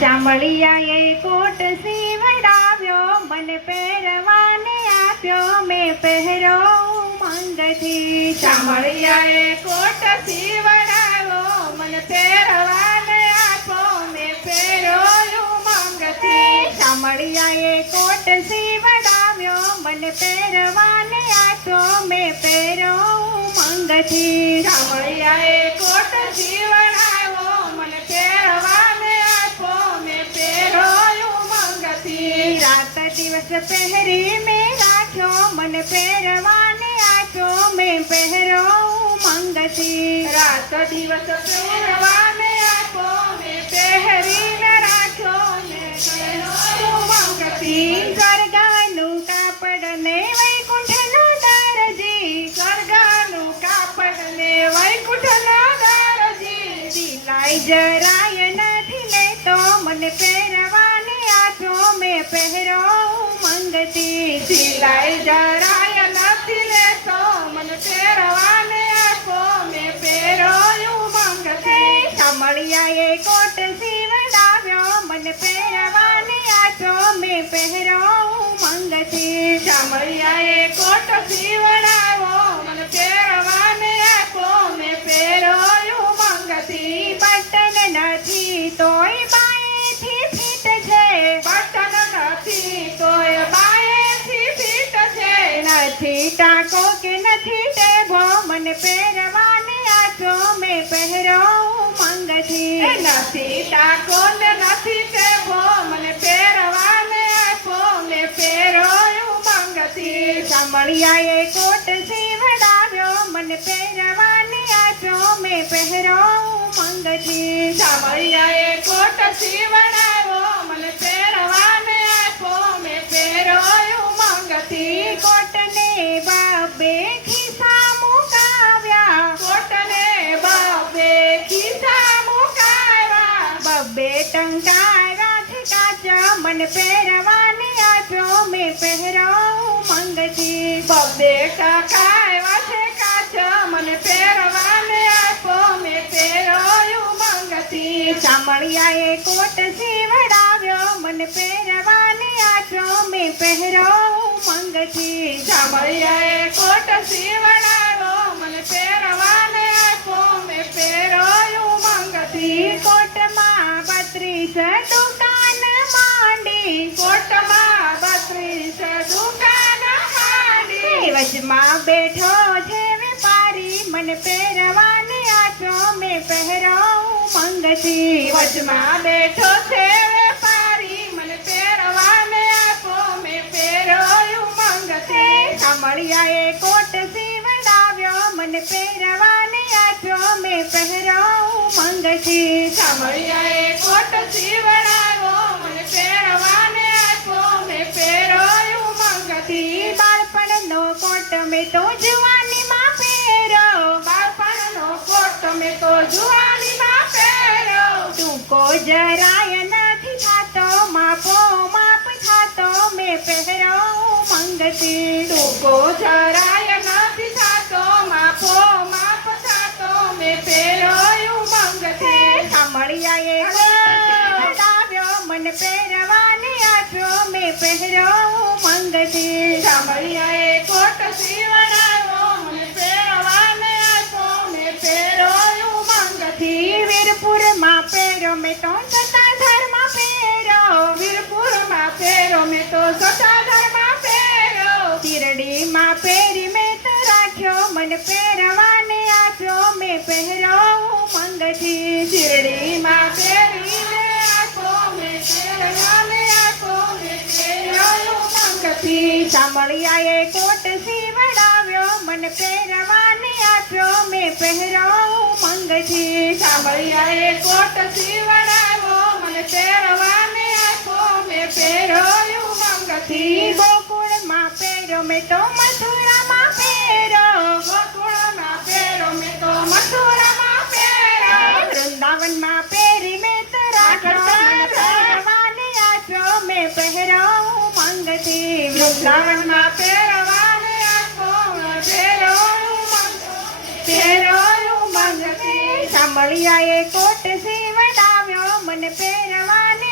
શામળિયાએ કોટ સીવડાવ્યો, મને પહેરવાને આપ્યો, મેં પહેર્યો ઉમંગથી. શામળિયાએ કોટ સીવડાવ્યો, મને પહેરવાને આપો, મેં પહેર્યો ઉમંગથી. શામળિયાએ કોટ સીવડાવ્યો, મને પહેરવાને આપ્યો, મેં પહેર્યો ઉમંગથી. શામળિયાએ કોટ સીવડાવ્યો, મને પહેરવાને આપો, મેં પહેર્યો ઉમંગથી. રાત દિવસ પહેરી મેં રાખ્યો, મને પહેરવાને આપ્યો, મેં પહેર્યો ઉમંગથી. રાત દિવસ પહેરવાને આપો, મેં પહેરીને રાખ્યો, મેં પહેર્યો ઉમંગથી. સ્વર્ગનું કાપડ ને વૈકુંઠનો દરજી, સ્વર્ગનું કાપડ ને વૈકુંઠનો દરજી. સિલાઈ જરાય નથી લેતો, મને પહેરવાને આપ્યો, મેં પહેર્યો ઉમંગથી. સિલાઈ જરાય નથી લેતો, મને પહેરવાને આપો, મેં પહેર્યો ઉમંગથી. શામળિયાએ કોટ સીવડાવ્યો, મને પહેરવાને આપ્યો, મેં પહેર્યો ઉમંગથી. શામળિયાએ કોટ સીવડાવ્યો, મને પહેરવાને આપો, મેં પહેર્યો ઉમંગથી. બટન નથી તોય બાએથી ફીટ છે, બટન નથી તોય બાએથી ફીટ છે. નથી ટાંકો કે નથી ટેબો, મને પહેરવાને આપ્યો, મેં પહેર્યો ઉમંગથી. નથી ટાંકો ને નથી ટેબો, મને પહેરવાને આપો, મેં પહેર્યો ઉમંગથી. શામળિયાએ કોટ સીવડાવ્યો, મને પહેરવાને આપ્યો, મેં પહેર્યો ઉમંગથી. શામળિયાએ કોટ સીવડાવ્યો, મને પહેરવાને આપો, મેં પહેર્યો ઉમંગથી. કોટને બબ્બે ખિસ્સા મુકાવ્યા, કોટને બબ્બે ખિસ્સા મુકાવ્યા. બબ્બે ટંકાવ્યા છે કાચા, મને પહેરવાને આપ્યો, મેં પહેર્યો ઉમંગથી. બબ્બે ટકાવ્યા છે કાચ, મને પહેરવાને આપો, મેં પહેર્યો ઉમંગથી. શામળિયાએ કોટ સીવડાવ્યો, મને પહેરવાને આપ્યો, મેં પહેર્યો ઉમંગથી. શામળિયાએ કોટ સીવડાવ્યો, મને પહેરવાને આપો, મેં પહેર્યો ઉમંગથી. કોટમાં 32 દુકાન માંડી, કોટમાં 32 દુકાન માંડી. વચમાં બેઠો છે વેપારી, મને પહેરવાને આપ્યો, મેં પહેર્યો ઉમંગથી. વચમાં બેઠો છે વેપારી, મને પહેરવાને આપો, મેં પહેર્યો ઉમંગથી. શામળિયાએ કોટ સીવડાવ્યો, મને પહેરવાને આપ્યો, મેં પહેર્યો ઉમંગથી. શામળિયાએ કોટ સીવડાવ્યો, મને પહેરવાને આપો, મેં પહેર્યો ઉમંગથી. બાળપણનો કોટ મેં તો જુવાનીમાં પહેર્યો, બાળપણનો કોટ મેં તો જુવાનીમાં પહેર્યો. ટૂંકો જરાય નથી થાતો, માપો માપ થાતો, મેં પહેર્યો ઉમંગથી. ટૂંકો જરાય નથી થાતો, માપો માપ થાતો, મેં પહેર્યો ઉમંગથી. શામળિયાએ સીવડાવ્યો, મને પહેરવાને આપ્યો, મેં પહેર્યો ઉમંગથી. શામળિયાએ કોટ સીવડાવ્યો, મને પહેરવાને આપો, મેં પહેર્યો ઉમંગથી. વીરપુરમાં પહેર્યો, મેં તો સત્તાધારમાં પહેર્યો, વીરપુરમાં પહેરો, મેં તો સત્તાધારમાં પહેર્યો. શિરડીમાં પહેરી મેં તો રાખ્યો, મને પહેરવાને આપ્યો, મેં પહેર્યો ઉમંગથી. શિરડીમાં પહેરીને આપો, મેં પહેરવાને આપો, મેં પહેર્યો ઉમંગથી. શામળિયાએ કોટ સીવડાવ્યો, મને પહેરવાને આપ્યો, મેં પહેર્યો ઉમંગથી. શામળિયાએ કોટ સીવડાવ્યો, મને પહેરવાને આપો, મેં પહેર્યો ઉમંગથી. ગોકુળમાં પહેર્યો, મેં તો મથુરામાં પહેર્યો, ગોકુળમાં પહેરો, મેં તો મથુરામાં પહેર્યો. વૃંદાવનમાં પહેરી મેં તો રાખ્યો, મને પહેરવાને આપ્યો, મેં પહેર્યો ઉમંગથી. વૃંદાવનમાં પહેરવાને આપો, મેં પહેર્યો ઉમંગથી. પહેર્યો ઉમંગથી. શામળિયાએ કોટ સીવડાવ્યો, મને પહેરવાને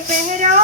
મેં પહેરો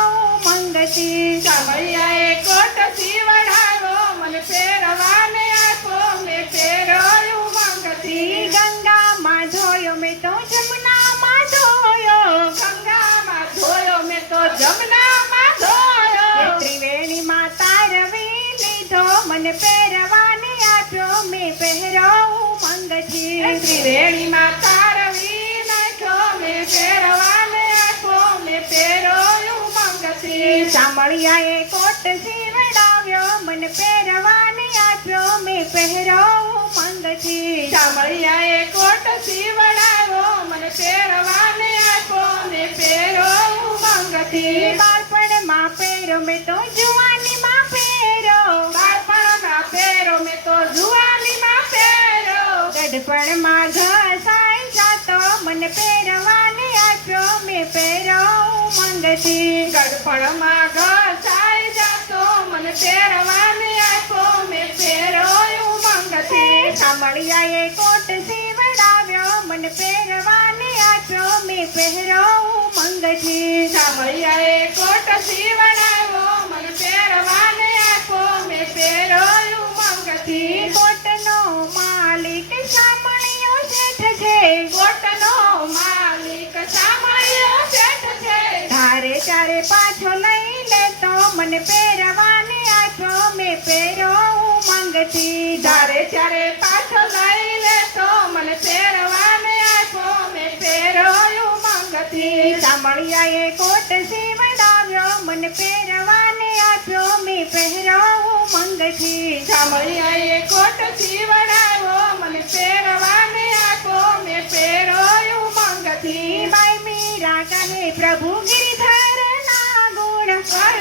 ઉમંગથી. ચામડિયાએ કોટ સીવડાવ્યો મને પહેરવાને આપ્યો મેં પહેર્યો ઉમંગથી. ગંગામાં ધોયો મેં તો જમનામાં ધોયો. ગંગામાં ધોયો મેં તો જમનામાં ધોયો. ત્રિવેણીમાં તારવી લીધો મને પહેરવાને આપ્યો મેં પહેરો ઉમંગથી. ત્રિવેણીમાં તારવી નાખ્યો મેં પહેરવાને આપ્યો મેં પહેર્યો ઉમંગથી. ચામડિયાએ કોટ સીવડાવ્યો મને પહેરવાને આપ્યો મેં પહેરો ઉમંગથી. ચામડિયાએ કોટ સીવડાવ્યો મને પહેરવાને આપ્યો મેં પહેર્યો ઉમંગથી. બાળપણમાં પહેરો મેં તો જુવાનીમાં પહેરો. બાળપણમાં પહેરો મેં તો જુવાનીમાં પહેરો. ગઢપણમાં ઘસાઈ જાતો મને પહેરવાને આપ્યો મેં પહેરો ઉમંગથી. ગડપણમાં ઘસાઈ જાતો મને પહેરવાને આપ્યો મેં પહેર્યો ઉમંગથી. ચામડિયાએ કોટ સીવડાવ્યો મને પહેરવાને આપ્યો મેં પહેરો ઉમંગથી. ચામડિયાએ કોટ સીવડાવ્યો મને પહેરવાને આપ્યો મેં પહેર્યો ઉમંગથી. કોટનો માલિક ચામડિયો શેઠ છે. કોટનો માલિક ચામડિયો શેઠ છે. ધારે ચારે પાછો લઈ લેતો મને પહેરવાને આપ્યો મેં પહેરો ઉમંગથી. ધારે ચારે પાછો લઈ લેતો મને પહેરવાને આપ્યો મેં પહેર્યો ઉમંગથી. ચામડિયાએ કોટ સીવડાવ્યો મને પહેરવાને આપ્યો મેં પહેરો ઉમંગથી. ચામડિયાએ કોટ સીવડાવ્યો મને પહેરવાને આપ્યો મેં પહેર્યો ઉમંગથી. બાઈ મીરા કહે પ્રભુ ગિરધરના ગુણ.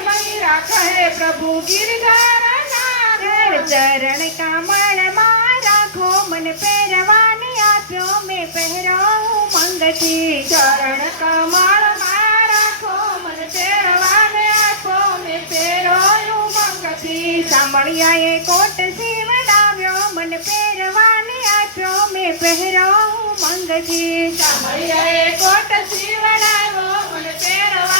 મીરા કહે પ્રભુ ગિરધરના ગુણ. ચરણ કમળમાં રાખો મને પહેરવાને આપ્યો મેં પહેરો ઉમંગથી. ચરણ કમળમાં રાખો મને પહેરવાને આપ્યો મેં પહેર્યો ઉમંગથી. ચામડિયાએ કોટ સીવડાવ્યો મને પહેરવાને આપ્યો મેં પહેરો ઉમંગથી. ચામડિયાએ કોટ સીવડાવ્યો મને પહેરવા